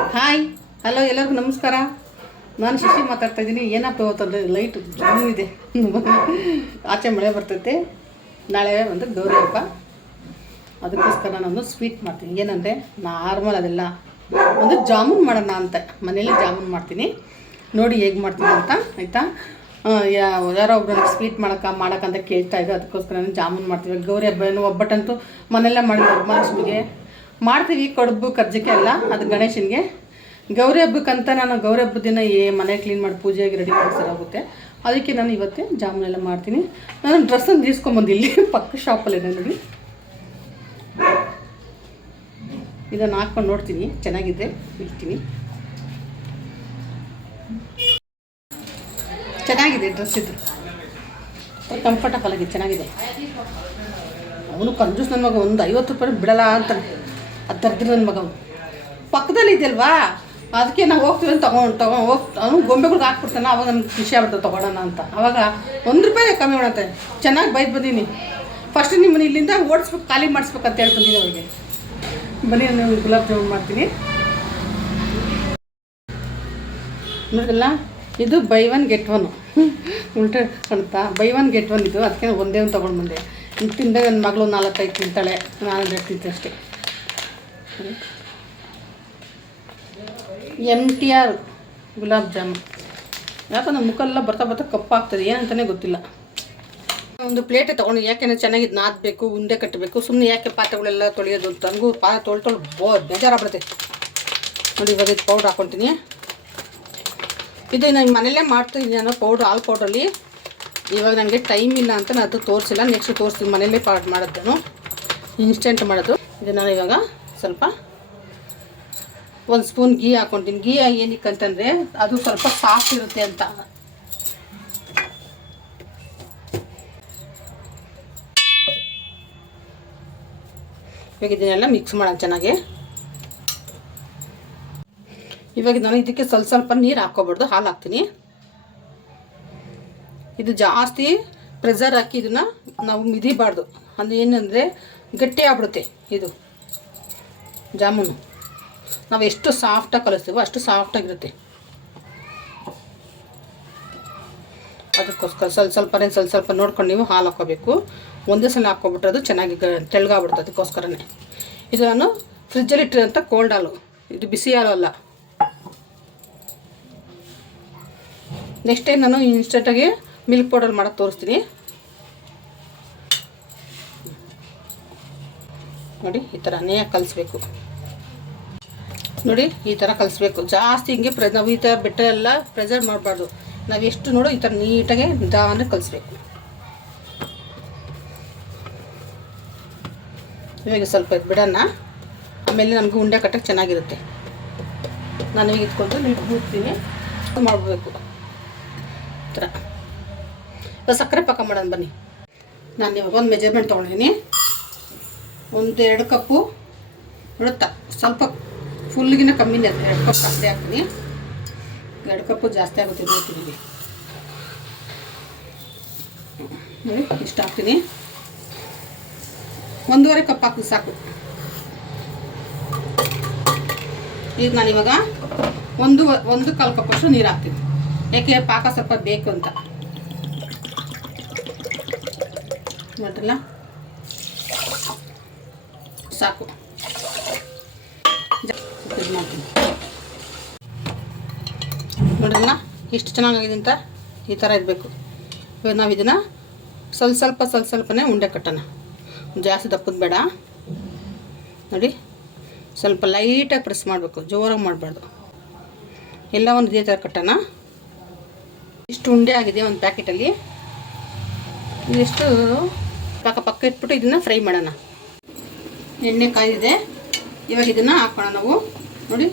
Hi hello ಎಲ್ಲರಿಗೂ ನಮಸ್ಕಾರ. ನಾನು ಶಶಿ ಮಾತಾಡ್ತಾ ಇದ್ದೀನಿ. ಏನಪ್ಪ ಇವತ್ತಂದರೆ ಲೈಟ್ ಜಾನು ಇದೆ, ಆಚೆ ಮಳೆ ಬರ್ತೈತೆ. ನಾಳೆ ಒಂದು ಗೌರಿ ಹಬ್ಬ, ಅದಕ್ಕೋಸ್ಕರ ನಾನು ಸ್ವೀಟ್ ಮಾಡ್ತೀನಿ. ಏನಂದರೆ ನಾರ್ಮಲ್ ಅದೆಲ್ಲ ಒಂದು ಜಾಮೂನ್ ಮಾಡೋಣ ಅಂತ ಮನೇಲಿ ಜಾಮೂನ್ ಮಾಡ್ತೀನಿ. ನೋಡಿ ಹೇಗೆ ಮಾಡ್ತೀನಿ ಅಂತ, ಆಯಿತಾ? ಯಾರೋ ಒಬ್ರು ನನಗೆ ಸ್ವೀಟ್ ಮಾಡೋಕ್ಕಂತ ಕೇಳ್ತಾ ಇದ್ದೆ, ಅದಕ್ಕೋಸ್ಕರ ನಾನು ಜಾಮೂನ್ ಮಾಡ್ತೀವಿ. ಗೌರಿ ಹಬ್ಬ ಏನು ಒಬ್ಬಟ್ಟಂತೂ ಮನೆಯಲ್ಲೇ ಮಾಡಿದ್ವಿ. ವರಮಹಾಲಕ್ಷ್ಮಿಗೆ ಮಾಡ್ತೀವಿ, ಕಡುಬು ಕರ್ಜಿಕೆ ಎಲ್ಲ, ಅದು ಗಣೇಶನಿಗೆ. ಗೌರಿ ಹಬ್ಬಕ್ಕಂತ ನಾನು ಗೌರಿ ಹಬ್ಬದ ದಿನ ಮನೆ ಕ್ಲೀನ್ ಮಾಡಿ ಪೂಜೆಗೆ ರೆಡಿ ಮಾಡಿಸೋರಾಗುತ್ತೆ. ಅದಕ್ಕೆ ನಾನು ಇವತ್ತೇ ಜಾಮೂನೆಲ್ಲ ಮಾಡ್ತೀನಿ. ನಾನು ಡ್ರೆಸ್ಸನ್ನು ತೀಸ್ಕೊಂಬಂದು ಇಲ್ಲಿ ಪಕ್ಕ ಶಾಪಲ್ಲಿದೆ ನೋಡಿ, ಇದನ್ನು ಹಾಕ್ಕೊಂಡು ನೋಡ್ತೀನಿ, ಚೆನ್ನಾಗಿದೆ ಇಡ್ತೀನಿ. ಚೆನ್ನಾಗಿದೆ ಡ್ರೆಸ್, ಇದು ಕಂಫರ್ಟಬಲ್ ಆಗಿ ಚೆನ್ನಾಗಿದೆ. ಅವನು ಕಂಜೂಸ್ ನನ್ನ ಮಗ, ಒಂದು 50 ರೂಪಾಯಿ ಬಿಡಲ್ಲ ಅಂತಾನೆ. ಅದು ತರ್ದ್ರೆ ನನ್ನ ಮಗ ಪಕ್ಕದಲ್ಲಿ ಇದೆಯಲ್ವಾ, ಅದಕ್ಕೆ ನಾವು ಹೋಗ್ತೀವಿ ಅಂತ ಹೋಗಿ ಅವನು ಗೊಂಬೆಗಳಿಗೆ ಹಾಕ್ಬಿಡ್ತಾನೆ. ಅವಾಗ ನಮ್ಗೆ ಖುಷಿ ಆಗ್ಬಿಡ್ತದೆ ತೊಗೊಳೋಣ ಅಂತ. ಅವಾಗ 1 ರೂಪಾಯಿ ಕಮ್ಮಿ ಮಾಡತ್ತೆ. ಚೆನ್ನಾಗಿ ಬೈದು ಬಂದೀನಿ. ಫಸ್ಟ್ ನಿಮ್ಮನ್ನು ಇಲ್ಲಿಂದ ಓಡಿಸ್ಬೇಕು, ಖಾಲಿ ಮಾಡಿಸ್ಬೇಕಂತ ಹೇಳಿ ಬಂದೀನಿ ಅವರಿಗೆ. ಬನ್ನಿ, ನಾನು ಗುಲಾಬ್ ಜಾಮೂನ್ ಮಾಡ್ತೀನಿ. ನೋಡಿಲ್ಲ, ಇದು ಬೈ 1 get 1 ಉಲ್ಟೆ ಅಂತ. ಬೈ 1 get 1 ಇದು, ಅದಕ್ಕೆ ಒಂದೇ ಒಂದು ತೊಗೊಂಡು ಬಂದೆ. ತಿಂದಾಗ ನನ್ನ ಮಗಳು 4-5 ತಿಂತಾಳೆ, ನಾನು 2 ತಿಂತೆ ಅಷ್ಟೇ. MTR ಗುಲಾಬ್ ಜಾಮೂನ್. ಯಾಕಂದ್ರೆ ಮುಖೆಲ್ಲ ಬರ್ತಾ ಕಪ್ಪಾಗ್ತದೆ, ಏನಂತಲೇ ಗೊತ್ತಿಲ್ಲ. ಒಂದು ಪ್ಲೇಟೇ ತೊಗೊಂಡು, ಯಾಕೆಂದರೆ ಚೆನ್ನಾಗಿ ನಾದಬೇಕು, ಉಂಡೆ ಕಟ್ಟಬೇಕು. ಸುಮ್ಮನೆ ಯಾಕೆ ಪಾತ್ರೆಗಳೆಲ್ಲ ತೊಳೆಯೋದು ಅಂತ ನನಗೂ ತೊಳ್ದು ಬೇಜಾರಾಗ್ಬಿಡುತ್ತೆ ನೋಡಿ. ಇವಾಗ ಇದು ಪೌಡ್ರ್ ಹಾಕ್ಕೊತೀನಿ. ಇದು ನಾನು ಮನೆಯಲ್ಲೇ ಮಾಡ್ತಾಯಿದ್ದೀನಿ ನಾನು, ಹಾಲು ಪೌಡ್ರಲ್ಲಿ. ಇವಾಗ ನನಗೆ ಟೈಮ್ ಇಲ್ಲ ಅಂತ ನಾನು ಅದು ತೋರಿಸಿಲ್ಲ, ನೆಕ್ಸ್ಟ್ ತೋರಿಸ್ತೀನಿ. ಮನೆಯಲ್ಲೇ ಮಾಡೋದು ನಾನು, ಇನ್ಸ್ಟೆಂಟ್ ಮಾಡೋದು. ಇದು ನಾನು ಇವಾಗ ಸ್ವಲ್ಪ 1 ಸ್ಪೂನ್ ಗೀ ಹಾಕ್ಕೊತೀನಿ. ಗೀ ಏನಕ್ಕೆ ಅಂತಂದರೆ ಅದು ಸ್ವಲ್ಪ ಸಾಫ್ಟ್ ಇರುತ್ತೆ ಅಂತ. ಇವಾಗ ಇದನ್ನೆಲ್ಲ ಮಿಕ್ಸ್ ಮಾಡೋಣ ಚೆನ್ನಾಗಿ. ಇವಾಗ ನಾನು ಇದಕ್ಕೆ ಸ್ವಲ್ಪ ನೀರು ಹಾಕ್ಕೊಬಾರ್ದು, ಹಾಲು ಹಾಕ್ತೀನಿ. ಇದು ಜಾಸ್ತಿ ಪ್ರೆಷರ್ ಹಾಕಿ ಇದನ್ನು ನಾವು ಮಿದಿಬಾರ್ದು. ಅದು ಏನಂದರೆ ಗಟ್ಟಿ ಆಗ್ಬಿಡುತ್ತೆ ಇದು ಜಾಮೂನು. ನಾವು ಎಷ್ಟು ಸಾಫ್ಟಾಗಿ ಕಲಿಸ್ತೀವೋ ಅಷ್ಟು ಸಾಫ್ಟಾಗಿರುತ್ತೆ. ಅದಕ್ಕೋಸ್ಕರ ಸ್ವಲ್ಪ ನೋಡ್ಕೊಂಡು ನೀವು ಹಾಲು ಹಾಕ್ಕೋಬೇಕು. ಒಂದೇ ಸಲ ಹಾಕ್ಕೊಬಿಟ್ರೆ ಅದು ಚೆನ್ನಾಗಿ ತೆಳ್ಳಗಾಗ್ಬಿಡುತ್ತೆ. ಅದಕ್ಕೋಸ್ಕರನೇ ಇದು ನಾನು ಫ್ರಿಜ್ಜಲ್ಲಿ ಇಟ್ಟಿರೋಂಥ ಕೋಲ್ಡ್ ಹಾಲು, ಇದು ಬಿಸಿ ಹಾಲು ಅಲ್ಲ. ನೆಕ್ಸ್ಟ್ ಟೈಮ್ ನಾನು ಇನ್ಸ್ಟೆಂಟಾಗಿ ಮಿಲ್ಕ್ ಪೌಡರ್ ಮಾಡೋದು ತೋರಿಸ್ತೀನಿ ನೋಡಿ. ಈ ಥರ ನೇಯಾಗಿ ಕಲಿಸ್ಬೇಕು ನೋಡಿ, ಈ ಥರ ಕಲಿಸ್ಬೇಕು. ಜಾಸ್ತಿ ಹಿಂಗೆ ನಾವು ಈ ಥರ ಬೆಟ್ಟೆಲ್ಲ ಪ್ರೆಷರ್ ಮಾಡಬಾರ್ದು. ನಾವು ಎಷ್ಟು ನೋಡೋ ಈ ಥರ ನೀಟಾಗಿ ನಿಧಾನ ಕಲಿಸ್ಬೇಕು. ಇವಾಗ ಸ್ವಲ್ಪ ಬಿಡೋಣ, ಆಮೇಲೆ ನಮಗೆ ಉಂಡೆ ಕಟ್ಟಕ್ಕೆ ಚೆನ್ನಾಗಿರುತ್ತೆ. ನಾನು ಈಗ ಇಟ್ಕೊಂಡು ನೀರು ಕೂಡ್ತೀನಿ ಮಾಡಬೇಕು ಈ ಥರ. ಸಕ್ಕರೆ ಪಾಕ ಮಾಡೋಣ ಬನ್ನಿ. ನಾನು ಇವಾಗ ಒಂದು ಮೆಜರ್ಮೆಂಟ್ ತೊಗೊಂಡಿದ್ದೀನಿ. 1-2 ಕಪ್ಪು ನೋಡುತ್ತಾ, ಸ್ವಲ್ಪ ಫುಲ್ಗಿನ ಕಮ್ಮಿನೇ ಅದು. 2 ಕಪ್ ಜಾಸ್ತಿ ಹಾಕ್ತೀನಿ. 2 ಕಪ್ಪು ಜಾಸ್ತಿ ಆಗುತ್ತೆ ನೋಡ್ತೀನಿ ನೋಡಿ. ಇಷ್ಟು ಹಾಕ್ತೀನಿ. 1.5 ಕಪ್ ಹಾಕಿ ಸಾಕು. ಈಗ ನಾನಿವಾಗ 1-1.25 ಕಪ್ಪಷ್ಟು ನೀರು ಹಾಕ್ತೀನಿ. ಯಾಕೆ ಪಾಕ ಸ್ವಲ್ಪ ಬೇಕು ಅಂತ ನೋಡ್ರಲ್ಲ, ಸಾಕು. ಮಾಡ್ತೀನಿ ನೋಡ್ರಲ್ಲ, ಎಷ್ಟು ಚೆನ್ನಾಗಿದೆ ಅಂತ. ಈ ಥರ ಇರಬೇಕು. ಇವಾಗ ನಾವು ಇದನ್ನು ಸ್ವಲ್ಪನೇ ಉಂಡೆ ಕಟ್ಟೋಣ. ಜಾಸ್ತಿ ದಪ್ಪದ ಬೇಡ ನೋಡಿ. ಸ್ವಲ್ಪ ಲೈಟಾಗಿ ಪ್ರೆಸ್ ಮಾಡಬೇಕು, ಜೋರಾಗಿ ಮಾಡಬಾರ್ದು. ಎಲ್ಲ ಒಂದು ಇದೇ ಥರ ಕಟ್ಟೋಣ. ಇಷ್ಟು ಉಂಡೆ ಆಗಿದೆ ಒಂದು ಪ್ಯಾಕೆಟಲ್ಲಿ. ಇದಿಷ್ಟು ಪಕ್ಕ ಇಟ್ಬಿಟ್ಟು ಇದನ್ನು ಫ್ರೈ ಮಾಡೋಣ. ಎಣ್ಣೆ ಕಾಯಿದೆ, ಇವಾಗ ಇದನ್ನು ಹಾಕೋಣ ನಾವು ನೋಡಿ.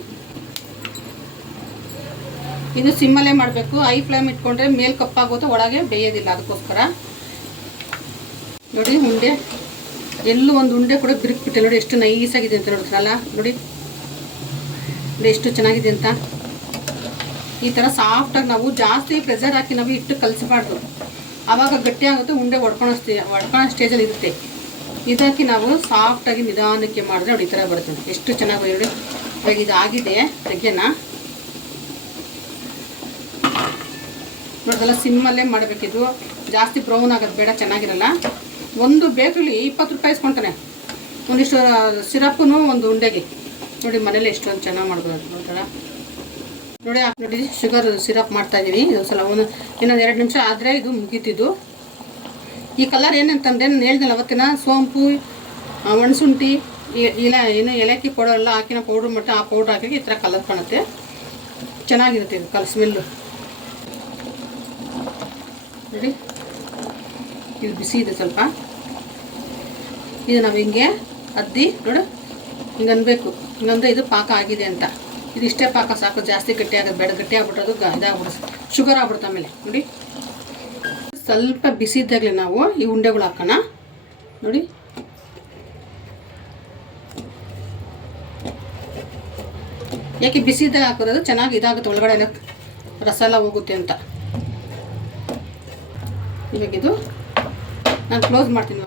ಇದು ಸಿಮ್ಮಲ್ಲೇ ಮಾಡಬೇಕು. ಹೈ ಫ್ಲೇಮ್ ಇಟ್ಕೊಂಡ್ರೆ ಮೇಲೆ ಕಪ್ಪಾಗೋದು, ಒಳಗೆ ಬೇಯೋದಿಲ್ಲ. ಅದಕ್ಕೋಸ್ಕರ ನೋಡಿ, ಉಂಡೆ ಎಲ್ಲೂ ಒಂದು ಉಂಡೆ ಕೂಡ ಬಿರುಕ್ಬಿಟ್ಟೆ ನೋಡಿ. ಎಷ್ಟು ನೈಸಾಗಿದೆ ಅಂತ ನೋಡ್ತೀರಲ್ಲ ನೋಡಿ, ಎಷ್ಟು ಚೆನ್ನಾಗಿದೆ ಅಂತ. ಈ ಥರ ಸಾಫ್ಟಾಗಿ ನಾವು ಜಾಸ್ತಿ ಪ್ರೆಷರ್ ಹಾಕಿ ನಾವು ಇಟ್ಟು ಕಲಿಸಬಾರ್ದು. ಆವಾಗ ಗಟ್ಟಿ ಆಗುತ್ತೆ, ಉಂಡೆ ಒಡ್ಕೊಳೋ ಸ್ಟೇಜಲ್ಲಿ ಇರುತ್ತೆ. ಇದಕ್ಕೆ ನಾವು ಸಾಫ್ಟಾಗಿ ನಿಧಾನಕ್ಕೆ ಮಾಡಿದ್ರೆ ನೋಡಿ ಈ ಥರ ಬರುತ್ತೆ. ಎಷ್ಟು ಚೆನ್ನಾಗಿ ನೋಡಿ, ಇವಾಗ ಇದು ಆಗಿದೆ, ತೆಗೆಯೋಣ. ನೋಡಿದಲ್ಲ, ಸಿಮ್ಮಲ್ಲೇ ಮಾಡಬೇಕಿದು, ಜಾಸ್ತಿ ಬ್ರೌನ್ ಆಗೋದು ಬೇಡ, ಚೆನ್ನಾಗಿರಲ್ಲ. ಒಂದು ಬೇಕರಿ 20 ರೂಪಾಯಿ ಇಸ್ಕೊಳ್ತಾನೆ ಒಂದಿಷ್ಟು ಸಿರಪ್ಪೂ ಒಂದು ಉಂಡೆಗೆ. ನೋಡಿ ಮನೇಲಿ ಎಷ್ಟೊಂದು ಚೆನ್ನಾಗಿ ಮಾಡ್ಬೋದು. ನೋಡ್ತಾರ ನೋಡಿ ಶುಗರ್ ಸಿರಪ್ ಮಾಡ್ತಾಯಿದ್ದೀವಿ. ಇದು ಸಲ ಇನ್ನೊಂದು 2 ನಿಮಿಷ ಆದರೆ ಇದು ಮುಗೀತಿದ್ದು. ಈ ಕಲರ್ ಏನಂತಂದರೆ ನಾನು ಹೇಳ್ದಲ್ಲ ಅವತ್ತಿನ ಸೋಂಪು, ಒಣಸುಂಠಿ, ಏನು ಏಲಕ್ಕಿ ಪೌಡರ್ ಎಲ್ಲ ಹಾಕಿನ ಪೌಡ್ರ್ ಮಟ್ಟ, ಆ ಪೌಡ್ರ್ ಹಾಕಿ ಈ ಥರ ಕಲರ್ ಕಾಣುತ್ತೆ, ಚೆನ್ನಾಗಿರುತ್ತೆ ಇದು ಸ್ಮೆಲ್ಲು. ನೋಡಿ ಇದು ಬಿಸಿ ಇದೆ ಸ್ವಲ್ಪ. ಇದು ನಾವು ಹಿಂಗೆ ಅದ್ದಿ ನೋಡು, ಹಿಂಗೆ ಅನ್ಬೇಕು, ಹಿಂಗಂದ್ರೆ ಇದು ಪಾಕ ಆಗಿದೆ ಅಂತ. ಇದು ಇಷ್ಟೇ ಪಾಕ ಸಾಕು, ಜಾಸ್ತಿ ಗಟ್ಟಿ ಆಗೋದು ಬೇಡ. ಗಟ್ಟಿ ಆಗ್ಬಿಟ್ಟೋದು ಇದಾಗ್ಬಿಡುತ್ತೆ, ಶುಗರ್ ಆಗ್ಬಿಡುತ್ತೆ ಆಮೇಲೆ. ನೋಡಿ ಸ್ವಲ್ಪ ಬಿಸಿ ಇದ್ದಾಗಲೇ ನಾವು ಈ ಉಂಡೆಗಳು ಹಾಕೋಣ. ನೋಡಿ ಯಾಕೆ ಬಿಸಿ ಇದ್ದಾಗ ಹಾಕೋದು, ಚೆನ್ನಾಗಿ ಇದಾಗುತ್ತೆ, ಒಳಗಡೆ ಎಲ್ಲ ರಸ ಎಲ್ಲ ಹೋಗುತ್ತೆ ಅಂತ. ಇವಾಗ ಇದು ನಾನು ಕ್ಲೋಸ್ ಮಾಡ್ತೀನಿ.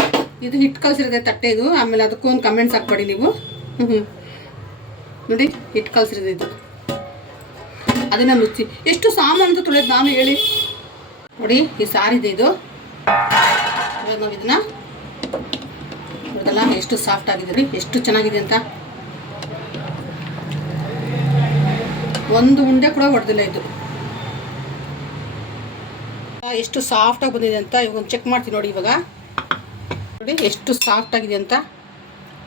ಇದು ಹಿಟ್ಟು ಕಲಸಿರೋದೆ ತಟ್ಟೆ ಇದು, ಆಮೇಲೆ ಅದಕ್ಕೂ ಒಂದು ಕಮೆಂಟ್ಸ್ ಹಾಕ್ಬೇಡಿ ನೀವು. ನೋಡಿ ಹಿಟ್ಟು ಕಲಸಿರೋದು ಇದು, ಅದನ್ನು ರುಚಿ. ಎಷ್ಟು ಸಾಮಾನು ತೊಳೆಯೋದು ನಾನು ಹೇಳಿ. ನೋಡಿ ಈ ಸಾರಿದೆ ಇದು. ಇವಾಗ ನಾವು ಇದನ್ನು ನೋಡೋದಲ್ಲ ಎಷ್ಟು ಸಾಫ್ಟ್ ಆಗಿದೆ ರೀ, ಎಷ್ಟು ಚೆನ್ನಾಗಿದೆ ಅಂತ. ಒಂದು ಉಂಡೆ ಕೂಡ ಹೊಡೆದಿಲ್ಲ ಇದು. ಎಷ್ಟು ಸಾಫ್ಟಾಗಿ ಬಂದಿದೆ ಅಂತ ಇವಾಗ ಒಂದು ಚೆಕ್ ಮಾಡ್ತೀನಿ. ನೋಡಿ ಇವಾಗ ನೋಡಿ ಎಷ್ಟು ಸಾಫ್ಟ್ ಆಗಿದೆ ಅಂತ.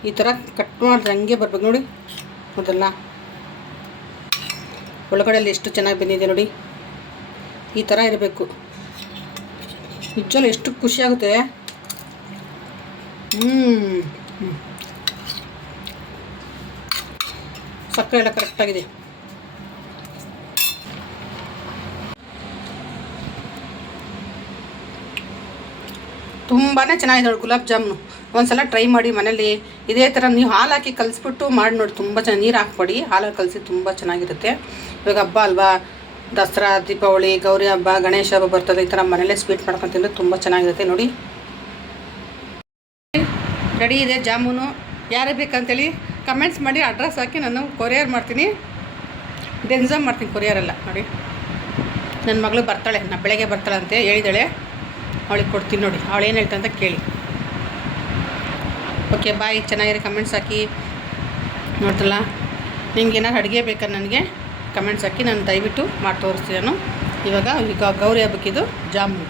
ಈ ಥರ ಕಟ್ ಮಾಡಿದ್ರೆ ಹಂಗೆ ಬರ್ಬೇಕು ನೋಡಿ. ಮೊದಲ ಒಳಗಡೆಯಲ್ಲಿ ಎಷ್ಟು ಚೆನ್ನಾಗಿ ಬಂದಿದೆ ನೋಡಿ, ಈ ಥರ ಇರಬೇಕು. ನಿಜವೂ ಎಷ್ಟು ಖುಷಿಯಾಗುತ್ತೆ. ಸಕ್ಕರೆ ಎಲ್ಲ ಕರೆಕ್ಟಾಗಿದೆ. ತುಂಬಾ ಚೆನ್ನಾಗಿದೆ ನೋಡಿ ಗುಲಾಬ್ ಜಾಮೂನು. ಒಂದ್ಸಲ ಟ್ರೈ ಮಾಡಿ ಮನೇಲಿ. ಇದೇ ಥರ ನೀವು ಹಾಲು ಹಾಕಿ ಕಲಿಸ್ಬಿಟ್ಟು ಮಾಡಿ ನೋಡಿ, ತುಂಬ ಚೆನ್ನಾಗಿ. ನೀರು ಹಾಕ್ಬೇಡಿ, ಹಾಲಲ್ಲಿ ಕಲಸಿ, ತುಂಬ ಚೆನ್ನಾಗಿರುತ್ತೆ. ಇವಾಗ ಹಬ್ಬ ಅಲ್ವಾ, ದಸರಾ, ದೀಪಾವಳಿ, ಗೌರಿ ಹಬ್ಬ, ಗಣೇಶ ಹಬ್ಬ ಬರ್ತದೆ. ಈ ಥರ ಮನೇಲೇ ಸ್ವೀಟ್ ಮಾಡ್ಕೊಂಡು ತಿಂದರೆ ತುಂಬ ಚೆನ್ನಾಗಿರುತ್ತೆ. ನೋಡಿ ರೆಡಿ ಇದೆ ಜಾಮೂನು. ಯಾರೇ ಬೇಕಂತೇಳಿ ಕಮೆಂಟ್ಸ್ ಮಾಡಿ, ಅಡ್ರೆಸ್ ಹಾಕಿ ನಾನು ಕೊರಿಯರ್ ಮಾಡ್ತೀನಿ, ಡೆನ್ಸಮ್ ಮಾಡ್ತೀನಿ ಕೊರಿಯರೆಲ್ಲ. ನೋಡಿ ನನ್ನ ಮಗಳು ಬರ್ತಾಳೆ, ನಾನು ಬೆಳಗ್ಗೆ ಬರ್ತಾಳೆ ಅಂತ ಹೇಳಿದಾಳೆ, ಅವಳಿಗೆ ಕೊಡ್ತೀನಿ. ನೋಡಿ ಅವಳು ಏನು ಹೇಳ್ತಾ ಅಂತ ಕೇಳಿ. Okay bye. ಚೆನ್ನಾಗಿರೋ ಕಮೆಂಟ್ಸ್ ಹಾಕಿ. ನೋಡ್ತಲ್ಲ, ನಿಮ್ಗೆ ಏನಾದ್ರು ಅಡುಗೆ ಬೇಕಾ ನನಗೆ ಕಮೆಂಟ್ಸ್ ಹಾಕಿ, ನಾನು ದಯವಿಟ್ಟು ಮಾಡಿ ತೋರಿಸ್ತೀನಿ ನಾನು. ಇವಾಗ ಗೌರಿ ಹಬ್ಬಕ್ಕಿದು ಜಾಮೂನು.